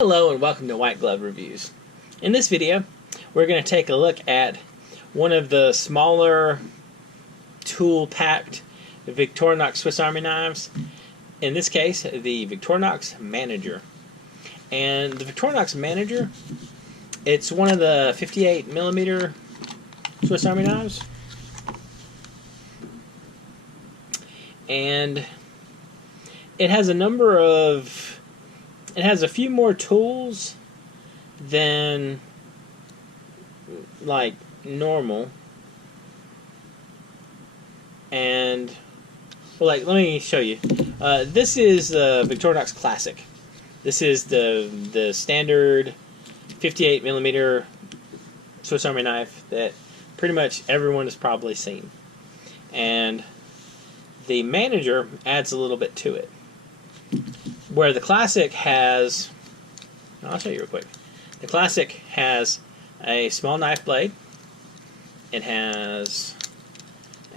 Hello and welcome to White Glove Reviews. In this video, we're going to take a look at one of the smaller tool-packed Victorinox Swiss Army knives. In this case, the Victorinox Manager. And the Victorinox Manager, it's one of the 58mm Swiss Army knives. And it has a few more tools than like normal, and well, let me show you. This is the Victorinox Classic. This is the standard 58mm Swiss Army knife that pretty much everyone has probably seen, and the Manager adds a little bit to it. Where the Classic has, I'll show you real quick. The Classic has a small knife blade. It has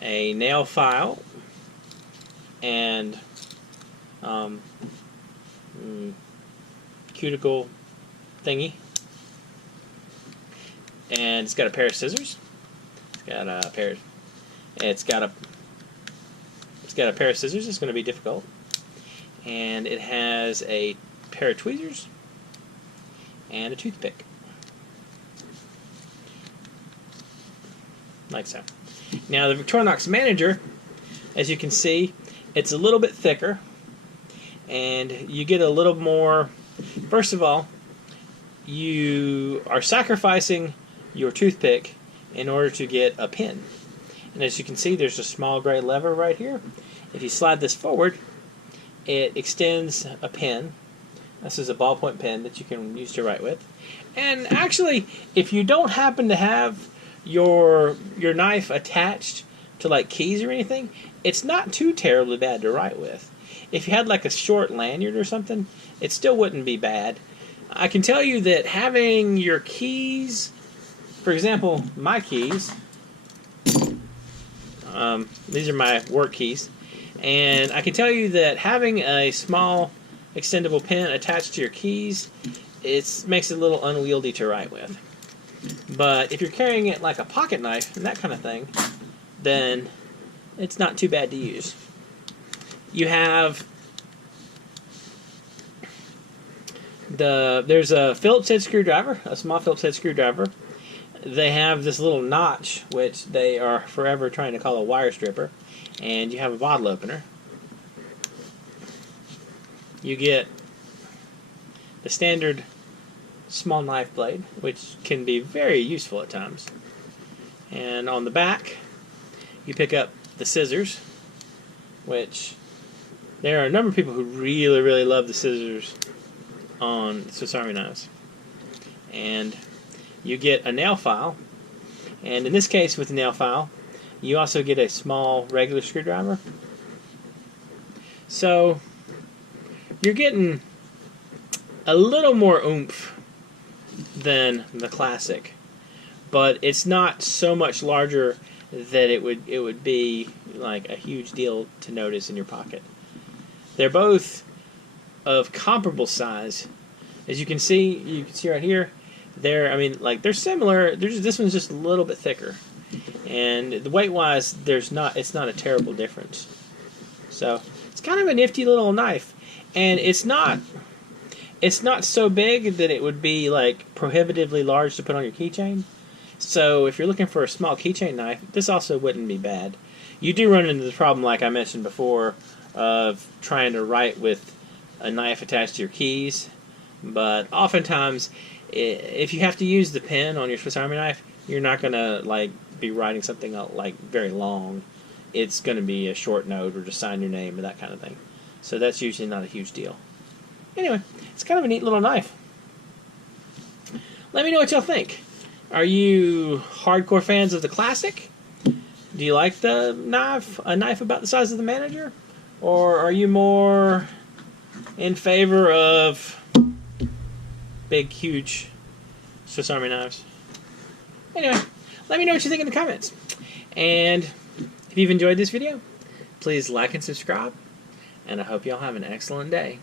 a nail file and cuticle thingy, and it's got a pair of scissors. It's got a pair of scissors. It's going to be difficult. And it has a pair of tweezers and a toothpick, like so. Now the Victorinox Manager, as you can see, it's a little bit thicker, and you get a little more. First of all, you are sacrificing your toothpick in order to get a pin, and as you can see, there's a small gray lever right here. If you slide this forward, it extends a pen. This is a ballpoint pen that you can use to write with. And actually, if you don't happen to have your knife attached to like keys or anything, it's not too terribly bad to write with. If you had like a short lanyard or something, it still wouldn't be bad. I can tell you that having your keys, for example, my keys, these are my work keys. And I can tell you that having a small extendable pen attached to your keys, it makes it a little unwieldy to write with. But if you're carrying it like a pocket knife and that kind of thing, then it's not too bad to use. You have there's a Phillips head screwdriver, a small Phillips head screwdriver. They have this little notch, which they are forever trying to call a wire stripper. And you have a bottle opener. You get the standard small knife blade, which can be very useful at times. And on the back, you pick up the scissors, which there are a number of people who really love the scissors on Swiss Army knives. And you get a nail file, and in this case with the nail file, you also get a small regular screwdriver. So you're getting a little more oomph than the Classic, but it's not so much larger that it would be like a huge deal to notice in your pocket. They're both of comparable size. As you can see right here, they're similar. This one's just a little bit thicker. And the weight-wise, it's not a terrible difference. So it's kind of a nifty little knife, and it's not so big that it would be like prohibitively large to put on your keychain. So if you're looking for a small keychain knife, this also wouldn't be bad. You do run into the problem, like I mentioned before, of trying to write with a knife attached to your keys. But oftentimes, if you have to use the pen on your Swiss Army knife, you're not gonna be writing something like very long. It's going to be a short note or just sign your name or that kind of thing. So that's usually not a huge deal. Anyway, it's kind of a neat little knife. Let me know what y'all think. Are you hardcore fans of the Classic? Do you like a knife about the size of the Manager? Or are you more in favor of big, huge Swiss Army knives? Anyway, let me know what you think in the comments. And if you've enjoyed this video, please like and subscribe, and I hope y'all have an excellent day.